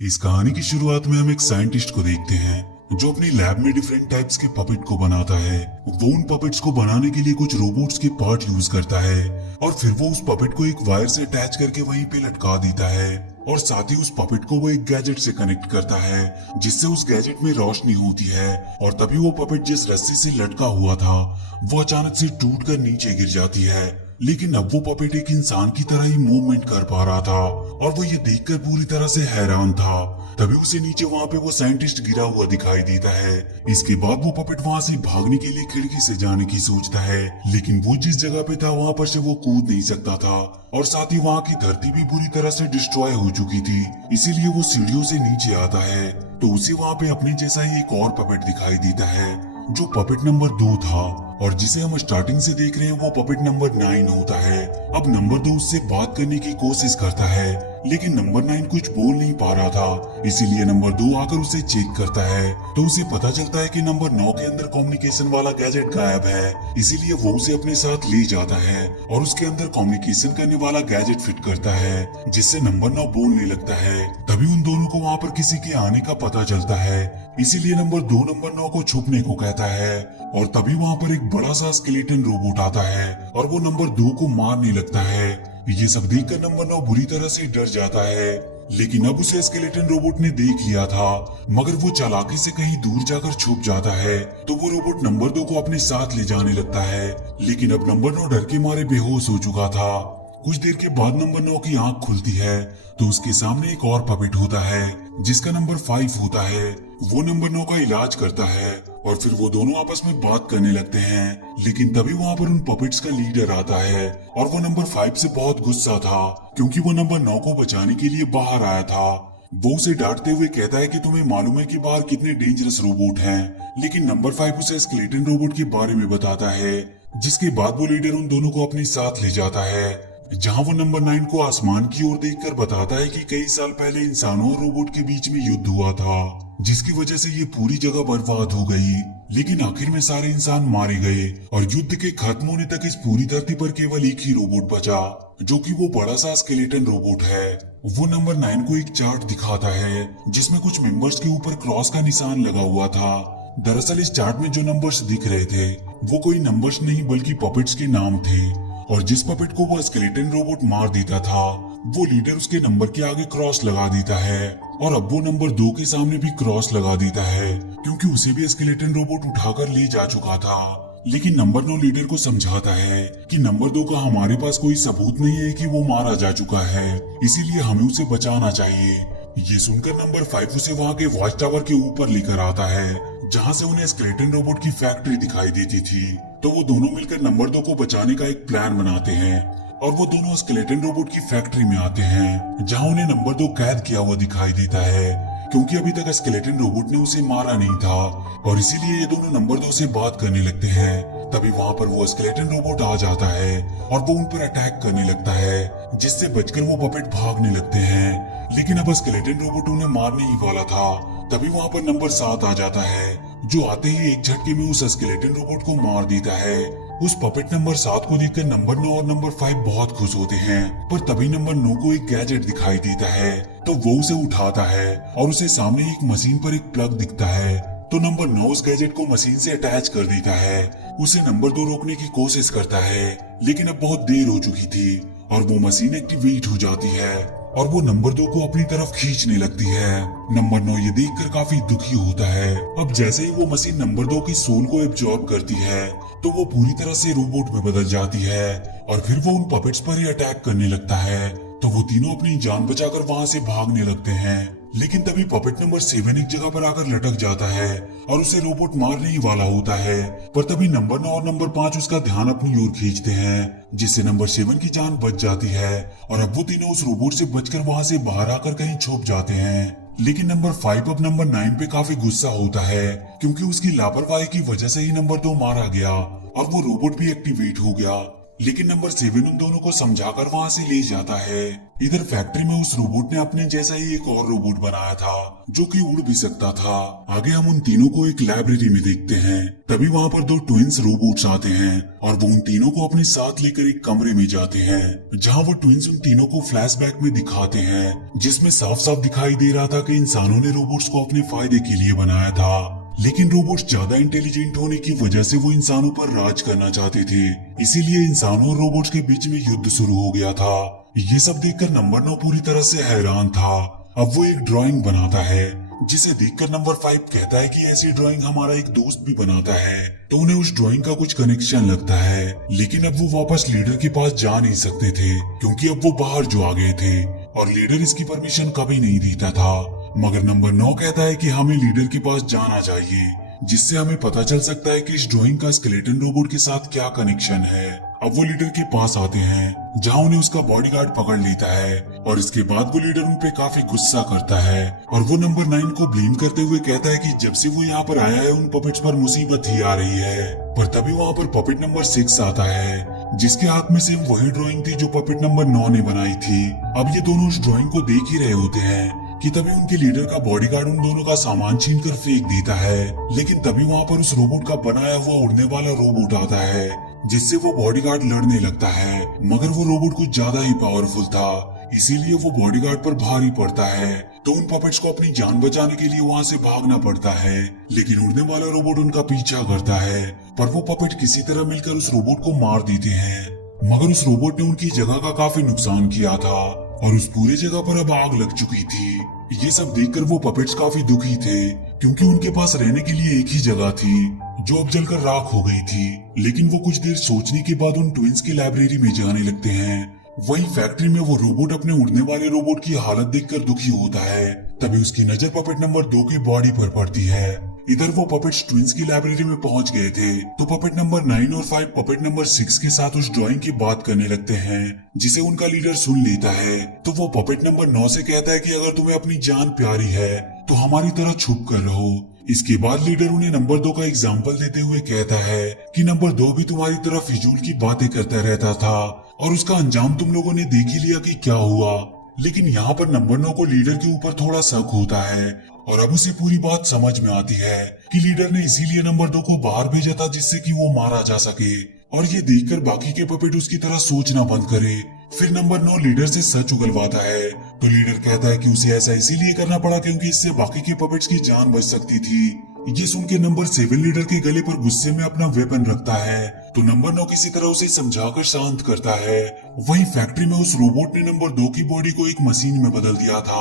इस कहानी की शुरुआत में हम एक साइंटिस्ट को देखते हैं जो अपनी लैब में डिफरेंट टाइप्स के पपेट को बनाता है। वो उन पपेट्स को बनाने के लिए कुछ रोबोट्स के पार्ट यूज करता है और फिर वो उस पपेट को एक वायर से अटैच करके वहीं पे लटका देता है और साथ ही उस पपेट को वो एक गैजेट से कनेक्ट करता है जिससे उस गैजेट में रोशनी होती है और तभी वो पपेट जिस रस्सी से लटका हुआ था वो अचानक से टूटकर नीचे गिर जाती है। लेकिन अब वो पपेट एक इंसान की तरह ही मूवमेंट कर पा रहा था और वो ये देखकर पूरी तरह से हैरान था। तभी उसे नीचे वहाँ पे वो साइंटिस्ट गिरा हुआ दिखाई देता है। इसके बाद वो पपेट वहाँ से भागने के लिए खिड़की से जाने की सोचता है, लेकिन वो जिस जगह पे था वहाँ पर से वो कूद नहीं सकता था और साथ ही वहाँ की धरती भी बुरी तरह से डिस्ट्रॉय हो चुकी थी, इसीलिए वो सीढ़ियों से नीचे आता है तो उसे वहाँ पे अपने जैसा ही एक और पपेट दिखाई देता है जो पपेट नंबर 2 था और जिसे हम स्टार्टिंग से देख रहे हैं वो पपेट नंबर 9 होता है। अब नंबर 2 उससे बात करने की कोशिश करता है लेकिन नंबर 9 कुछ बोल नहीं पा रहा था, इसीलिए नंबर 2 आकर उसे चेक करता है तो उसे पता चलता है कि नंबर 9 के अंदर कम्युनिकेशन वाला गैजेट गायब है, इसीलिए वो उसे अपने साथ ले जाता है और उसके अंदर कम्युनिकेशन करने वाला गैजेट फिट करता है जिससे नंबर 9 बोलने लगता है। तभी उन दोनों को वहाँ पर किसी के आने का पता चलता है, इसीलिए नंबर 2 नंबर 9 को छुपने को कहता है और तभी वहाँ पर एक बड़ा सा स्केलेटन रोबोट आता है और वो नंबर 2 को मारने लगता है। ये सब देखकर नंबर 9 बुरी तरह से डर जाता है, लेकिन अब उसे स्केलेटन रोबोट ने देख लिया था मगर वो चालाकी से कहीं दूर जाकर छुप जाता है तो वो रोबोट नंबर 2 को अपने साथ ले जाने लगता है। लेकिन अब नंबर 9 डर के मारे बेहोश हो चुका था। कुछ देर के बाद नंबर 9 की आंख खुलती है तो उसके सामने एक और पपेट होता है जिसका नंबर 5 होता है। वो नंबर 9 का इलाज करता है और फिर वो दोनों आपस में बात करने लगते हैं, लेकिन तभी वहाँ पर उन पपेट्स का लीडर आता है और वो नंबर 5 से बहुत गुस्सा था क्योंकि वो नंबर 9 को बचाने के लिए बाहर आया था। वो उसे डांटते हुए कहता है कि तुम्हें मालूम है कि बाहर कितने डेंजरस रोबोट हैं, लेकिन नंबर 5 उसे स्केलेटन रोबोट के बारे में बताता है जिसके बाद वो लीडर उन दोनों को अपने साथ ले जाता है जहां वो नंबर 9 को आसमान की ओर देखकर बताता है कि कई साल पहले इंसानों और रोबोट के बीच में युद्ध हुआ था जिसकी वजह से ये पूरी जगह बर्बाद हो गई, लेकिन आखिर में सारे इंसान मारे गए और युद्ध के खत्म होने तक इस पूरी धरती पर केवल एक ही रोबोट बचा जो कि वो बड़ा सा स्केलेटन रोबोट है। वो नंबर 9 को एक चार्ट दिखाता है जिसमें कुछ मेंबर्स के ऊपर क्रॉस का निशान लगा हुआ था। दरअसल इस चार्ट में जो नंबर्स दिख रहे थे वो कोई नंबर्स नहीं बल्कि पपेट्स के नाम थे और जिस पपेट को वो स्केलेटन रोबोट मार देता था वो लीडर उसके नंबर के आगे क्रॉस लगा देता है और अब वो नंबर 2 के सामने भी क्रॉस लगा देता है क्योंकि उसे भी स्केलेटन रोबोट उठाकर ले जा चुका था। लेकिन नंबर 9 लीडर को समझाता है कि नंबर 2 का हमारे पास कोई सबूत नहीं है कि वो मारा जा चुका है, इसीलिए हमें उसे बचाना चाहिए। ये सुनकर नंबर 5 उसे वहाँ के वॉच टावर के ऊपर लेकर आता है जहाँ से उन्हें स्केलेटन रोबोट की फैक्ट्री दिखाई देती थी। तो वो दोनों मिलकर नंबर 2 को बचाने का एक प्लान बनाते हैं और वो दोनों स्केलेटन रोबोट की फैक्ट्री में आते हैं जहाँ उन्हें नंबर 2 कैद किया हुआ दिखाई देता है क्योंकि अभी तक स्केलेटन रोबोट ने उसे मारा नहीं था और इसीलिए ये दोनों नंबर 2 से बात करने लगते हैं। तभी वहाँ पर वो स्केलेटन रोबोट आ जाता है और वो उन पर अटैक करने लगता है जिससे बचकर वो पपेट भागने लगते हैं, लेकिन अब स्केलेटन रोबोट उन्हें मारने ही वाला था। तभी वहाँ पर नंबर 7 आ जाता है जो आते ही एक झटके में उस स्केलेटन रोबोट को मार देता है। उस पपेट नंबर 7 को देखकर नंबर 9 और नंबर 5 बहुत खुश होते हैं, पर तभी नंबर 9 को एक गैजेट दिखाई देता है तो वो उसे उठाता है और उसे सामने एक मशीन पर एक प्लग दिखता है तो नंबर 9 उस गैजेट को मशीन से अटैच कर देता है। उसे नंबर 2 रोकने की कोशिश करता है लेकिन अब बहुत देर हो चुकी थी और वो मशीन एक्टिवेट हो जाती है और वो नंबर 2 को अपनी तरफ खींचने लगती है। नंबर 9 ये देखकर काफी दुखी होता है। अब जैसे ही वो मशीन नंबर 2 की सोल को एब्जॉर्ब करती है तो वो पूरी तरह से रोबोट में बदल जाती है और फिर वो उन पपेट्स पर ही अटैक करने लगता है तो वो तीनों अपनी जान बचाकर वहाँ से भागने लगते हैं। लेकिन तभी पपेट नंबर 7 एक जगह पर आकर लटक जाता है और उसे रोबोट मारने ही वाला होता है, पर तभी नंबर 9 और नंबर 5 उसका ध्यान अपनी ओर खींचते हैं जिससे नंबर 7 की जान बच जाती है और अब वो तीनों उस रोबोट से बचकर वहाँ से बाहर आकर कहीं छुप जाते हैं। लेकिन नंबर 5 अब नंबर 9 पे काफी गुस्सा होता है क्योंकि उसकी लापरवाही की वजह से ही नंबर 2 मारा गया और वो रोबोट भी एक्टिवेट हो गया। लेकिन नंबर 7 उन दोनों को समझाकर वहां से ले जाता है। इधर फैक्ट्री में उस रोबोट ने अपने जैसा ही एक और रोबोट बनाया था जो कि उड़ भी सकता था। आगे हम उन तीनों को एक लाइब्रेरी में देखते हैं। तभी वहां पर दो ट्विंस रोबोट्स आते हैं और वो उन तीनों को अपने साथ लेकर एक कमरे में जाते हैं, जहां वो ट्विंस उन तीनों को फ्लैशबैक में दिखाते हैं, जिसमें साफ साफ दिखाई दे रहा था कि इंसानों ने रोबोट्स को अपने फायदे के लिए बनाया था, लेकिन रोबोट्स ज्यादा इंटेलिजेंट होने की वजह से वो इंसानों पर राज करना चाहते थे। इसीलिए इंसानों और रोबोट्स के बीच में युद्ध शुरू हो गया था। ये सब देखकर नंबर 9 पूरी तरह से हैरान था। अब वो एक ड्राइंग बनाता है, जिसे देखकर नंबर 5 कहता है कि ऐसी ड्राइंग हमारा एक दोस्त भी बनाता है। तो उन्हें उस ड्राइंग का कुछ कनेक्शन लगता है, लेकिन अब वो वापस लीडर के पास जा नहीं सकते थे, क्योंकि अब वो बाहर जो आ गए थे और लीडर इसकी परमिशन कभी नहीं देता था। मगर नंबर 9 कहता है कि हमें लीडर के पास जाना चाहिए, जिससे हमें पता चल सकता है कि इस ड्राइंग का स्केलेटन रोबोट के साथ क्या कनेक्शन है। अब वो लीडर के पास आते हैं, जहां उन्हें उसका बॉडीगार्ड पकड़ लेता है और इसके बाद वो लीडर उन पे काफी गुस्सा करता है और वो नंबर 9 को ब्लेम करते हुए कहता है कि जब से वो यहाँ पर आया है उन पपेट्स पर मुसीबत ही आ रही है। पर तभी वहाँ पर पपेट नंबर 6 आता है, जिसके हाथ में सेम वही ड्राइंग थी जो पपेट नंबर 9 ने बनाई थी। अब ये दोनों उस ड्राइंग को देख ही रहे होते हैं कि तभी उनके लीडर का बॉडीगार्ड उन दोनों का सामान छीन कर फेंक देता है। लेकिन तभी वहाँ पर उस रोबोट का बनाया हुआ उड़ने वाला रोबोट आता है, जिससे वो बॉडीगार्ड लड़ने लगता है। मगर वो रोबोट कुछ ज्यादा ही पावरफुल था, इसीलिए वो बॉडीगार्ड पर भारी पड़ता है। तो उन पपेट्स को अपनी जान बचाने के लिए वहाँ से भागना पड़ता है, लेकिन उड़ने वाला रोबोट उनका पीछा करता है। पर वो पपेट किसी तरह मिलकर उस रोबोट को मार देते हैं। मगर उस रोबोट ने उनकी जगह का काफी नुकसान किया था और उस पूरी जगह पर अब आग लग चुकी थी। ये सब देखकर वो पपेट्स काफी दुखी थे, क्योंकि उनके पास रहने के लिए एक ही जगह थी जो अब जलकर राख हो गई थी। लेकिन वो कुछ देर सोचने के बाद उन ट्विंस की लाइब्रेरी में जाने लगते हैं। वही फैक्ट्री में वो रोबोट अपने उड़ने वाले रोबोट की हालत देखकर दुखी होता है। तभी उसकी नजर पपेट नंबर 2 की बॉडी पर पड़ती है। इधर वो पपेट्स ट्विंस की लाइब्रेरी में पहुंच गए थे, तो पपेट नंबर 9 और 5 पपेट नंबर 6 के साथ उस ड्राइंग की बात करने लगते हैं, जिसे उनका लीडर सुन लेता है। तो वो पपेट नंबर 9 से कहता है कि अगर तुम्हें अपनी जान प्यारी है तो हमारी तरह छुप कर रहो। इसके बाद लीडर उन्हें नंबर 2 का एग्जाम्पल देते हुए कहता है कि नंबर 2 भी तुम्हारी तरह फिजूल की बातें करता रहता था और उसका अंजाम तुम लोगों ने देख ही लिया कि क्या हुआ। लेकिन यहाँ पर नंबर 9 को लीडर के ऊपर थोड़ा शक होता है और अब उसे पूरी बात समझ में आती है कि लीडर ने इसीलिए नंबर 2 को बाहर भेजा था, जिससे कि वो मारा जा सके। और ये देखकर बाकी के पपेट उसकी तरह सोचना बंद करे। फिर नंबर 9 लीडर से सच उगलवाता है, तो लीडर कहता है कि उसे ऐसा इसीलिए करना पड़ा क्योंकि इससे बाकी के पपेट्स की जान बच सकती थी। ये सुन के नंबर 7 लीडर के गले पर गुस्से में अपना वेपन रखता है, तो नंबर 9 किसी तरह उसे समझाकर शांत करता है। वहीं फैक्ट्री में उस रोबोट ने नंबर 2 की बॉडी को एक मशीन में बदल दिया था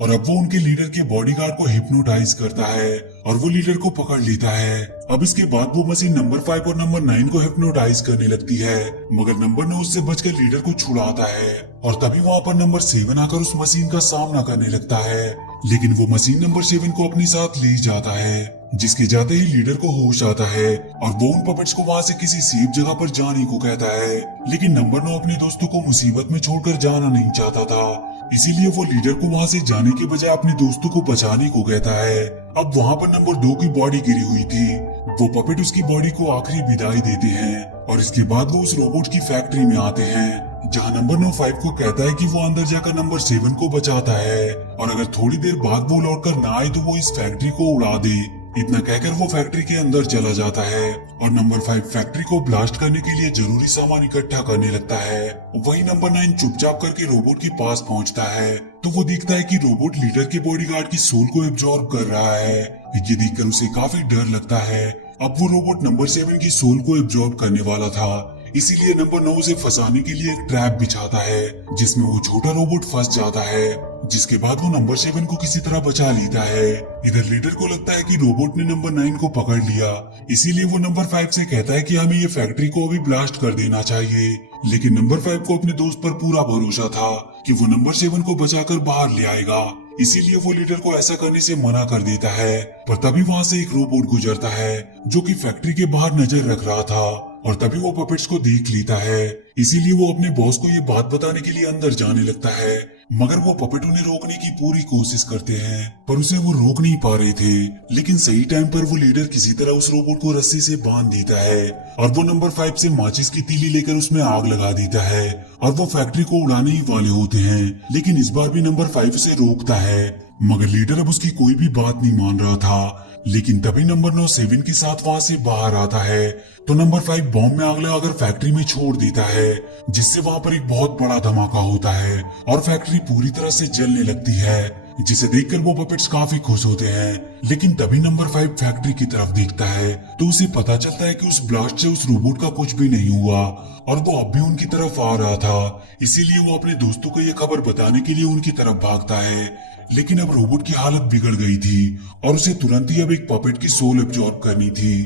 और अब वो उनके लीडर के बॉडीगार्ड को हिप्नोटाइज करता है और वो लीडर को पकड़ लेता है। अब इसके बाद वो मशीन नंबर 5 और नंबर 9 को हिप्नोटाइज करने लगती है, मगर नंबर 9 उससे बचकर लीडर को छुड़ाता है और तभी वहाँ पर नंबर 7 आकर उस मशीन का सामना करने लगता है। लेकिन वो मशीन नंबर 7 को अपने साथ ले जाता है, जिसके जाते ही लीडर को होश आता है और वो उन पपेट्स को वहाँ से किसी सेफ जगह पर जाने को कहता है। लेकिन नंबर 9 अपने दोस्तों को मुसीबत में छोड़कर जाना नहीं चाहता था, इसीलिए वो लीडर को वहाँ से जाने के बजाय अपने दोस्तों को बचाने को कहता है। अब वहाँ पर नंबर 2 की बॉडी गिरी हुई थी। वो पपेट उसकी बॉडी को आखिरी विदाई देते हैं और इसके बाद वो उस रोबोट की फैक्ट्री में आते हैं, जहाँ नंबर 9 5 को कहता है कि वो अंदर जाकर नंबर 7 को बचाता है और अगर थोड़ी देर बाद वो लौटकर ना आए तो वो इस फैक्ट्री को उड़ा दे। इतना कहकर वो फैक्ट्री के अंदर चला जाता है और नंबर 5 फैक्ट्री को ब्लास्ट करने के लिए जरूरी सामान इकट्ठा करने लगता है। वही नंबर 9 चुपचाप करके रोबोट के पास पहुंचता है, तो वो देखता है कि रोबोट लीडर के बॉडीगार्ड की सोल को एब्जॉर्ब कर रहा है। ये देखकर उसे काफी डर लगता है। अब वो रोबोट नंबर 7 की सोल को एब्जॉर्ब करने वाला था, इसीलिए नंबर 9 उसे फंसाने के लिए एक ट्रैप बिछाता है, जिसमें वो छोटा रोबोट फंस जाता है। जिसके बाद वो नंबर 7 को किसी तरह बचा लेता है। इधर लीडर को लगता है कि रोबोट ने नंबर 9 को पकड़ लिया, इसीलिए वो नंबर 5 से कहता है कि हमें ये फैक्ट्री को अभी ब्लास्ट कर देना चाहिए। लेकिन नंबर 5 को अपने दोस्त पर पूरा भरोसा था कि वो नंबर 7 को बचाकर बाहर ले आएगा, इसीलिए वो लीडर को ऐसा करने से मना कर देता है। पर तभी वहाँ से एक रोबोट गुजरता है जो कि फैक्ट्री के बाहर नजर रख रहा था और तभी वो पपेट्स को देख लेता है, इसीलिए वो अपने बॉस को ये बात बताने के लिए अंदर जाने लगता है। मगर वो पपेट उन्हें रोकने की पूरी कोशिश करते हैं, पर उसे वो रोक नहीं पा रहे थे। लेकिन सही टाइम पर वो लीडर किसी तरह उस रोबोट को रस्सी से बांध देता है और वो नंबर 5 से माचिस की तीली लेकर उसमें आग लगा देता है और वो फैक्ट्री को उड़ाने ही वाले होते हैं। लेकिन इस बार भी नंबर 5 उसे रोकता है, मगर लीडर अब उसकी कोई भी बात नहीं मान रहा था। लेकिन तभी नंबर 9 7 के साथ वहां से बाहर आता है तो नंबर 5 बॉम्ब में आग लगाकर फैक्ट्री में छोड़ देता है, जिससे वहां पर एक बहुत बड़ा धमाका होता है और फैक्ट्री पूरी तरह से जलने लगती है, जिसे देखकर वो पपेट्स काफी खुश होते हैं। लेकिन तभी नंबर 5 फैक्ट्री की तरफ देखता है तो उसे पता चलता है कि उस ब्लास्ट से उस रोबोट का कुछ भी नहीं हुआ और वो अब भी उनकी तरफ आ रहा था। इसीलिए वो अपने दोस्तों को यह खबर बताने के लिए उनकी तरफ भागता है। लेकिन अब रोबोट की हालत बिगड़ गई थी और उसे तुरंत ही अब एक पपेट की सोल एब्जॉर्ब करनी थी,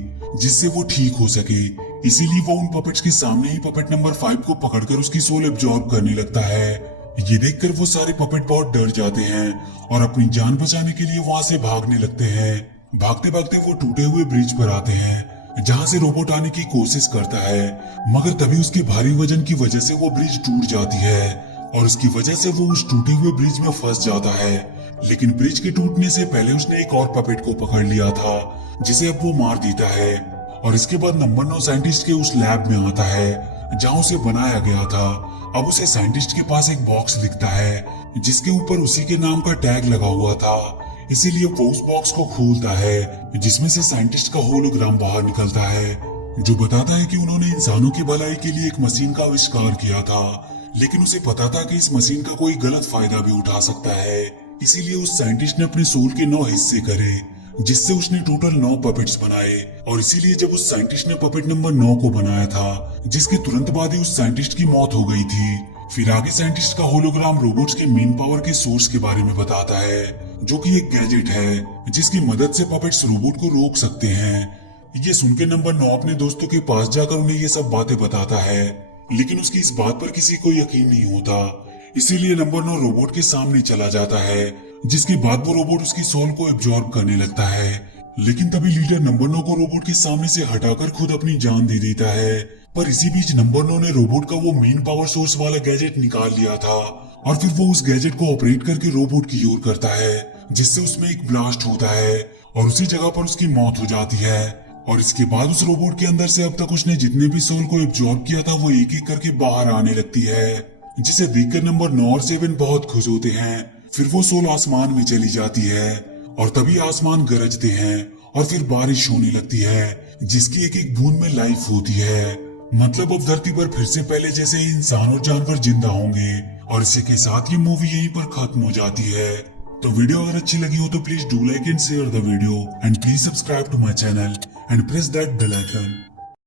जिससे वो ठीक हो सके। इसीलिए वो उन पपेट्स के सामने ही पपेट नंबर 5 को पकड़कर उसकी सोल एब्जॉर्ब करने लगता है। ये देखकर वो सारे पपेट बहुत डर जाते हैं और अपनी जान बचाने के लिए वहां से भागने लगते हैं। भागते भागते वो टूटे हुए ब्रिज पर आते हैं, जहां से रोबोट आने की कोशिश करता है, मगर तभी उसके भारी वजन की वजह से वो ब्रिज टूट जाती है और उसकी वजह से वो उस टूटे हुए ब्रिज में फंस जाता है। लेकिन ब्रिज के टूटने से पहले उसने एक और पपेट को पकड़ लिया था, जिसे अब वो मार देता है। और इसके बाद नंबर 9 साइंटिस्ट के उस लैब में आता है जहां उसे बनाया गया था। अब उसे साइंटिस्ट के पास एक बॉक्स दिखता है जिसके ऊपर उसी के नाम का टैग लगा हुआ था। इसीलिए वो उस बॉक्स को खोलता है, जिसमें से साइंटिस्ट का होलोग्राम बाहर निकलता है, जो बताता है कि उन्होंने इंसानों की भलाई के लिए एक मशीन का आविष्कार किया था। लेकिन उसे पता था कि इस मशीन का कोई गलत फायदा भी उठा सकता है। इसीलिए उस साइंटिस्ट ने अपने सोल के 9 हिस्से करे, जिससे उसने टोटल 9 पपेट्स बनाए। और इसीलिए जब उस साइंटिस्ट ने पपेट नंबर 9 को बनाया था, जिसके तुरंत बाद ही उस साइंटिस्ट की मौत हो गई थी। फिर आगे साइंटिस्ट का होलोग्राम रोबोट्स के मेन पावर के सोर्स के बारे में बताता है, जो कि एक गैजेट है जिसकी मदद से पपेट्स रोबोट को रोक सकते हैं। ये सुनकर नंबर 9 अपने दोस्तों के पास जाकर उन्हें ये सब बातें बताता है, लेकिन उसकी इस बात पर किसी को यकीन नहीं होता। इसीलिए नंबर 9 रोबोट के सामने चला जाता है, जिसके बाद वो रोबोट उसकी सोल को एब्जॉर्ब करने लगता है। लेकिन तभी लीडर नंबर 9 को रोबोट के सामने से हटाकर खुद अपनी जान दे देता है। पर इसी बीच नंबर 9 ने रोबोट का वो मेन पावर सोर्स वाला गैजेट निकाल लिया था और फिर वो उस गैजेट को ऑपरेट करके रोबोट की ओर करता है, जिससे उसमें एक ब्लास्ट होता है और उसी जगह पर उसकी मौत हो जाती है। और इसके बाद उस रोबोट के अंदर से अब तक उसने जितने भी सोल को एब्जॉर्ब किया था वो एक एक करके बाहर आने लगती है, जिसे देखकर नंबर 9 और 7 बहुत खुश होते हैं। फिर वो सोल आसमान में चली जाती है और तभी आसमान गरजते हैं और फिर बारिश होने लगती है, जिसकी एक एक बूंद में लाइफ होती है। मतलब अब धरती पर फिर से पहले जैसे ही इंसान और जानवर जिंदा होंगे। और इसी के साथ ये मूवी यहीं पर खत्म हो जाती है। तो वीडियो अगर अच्छी लगी हो तो please do like and share the video and please subscribe to my channel and press that bell icon.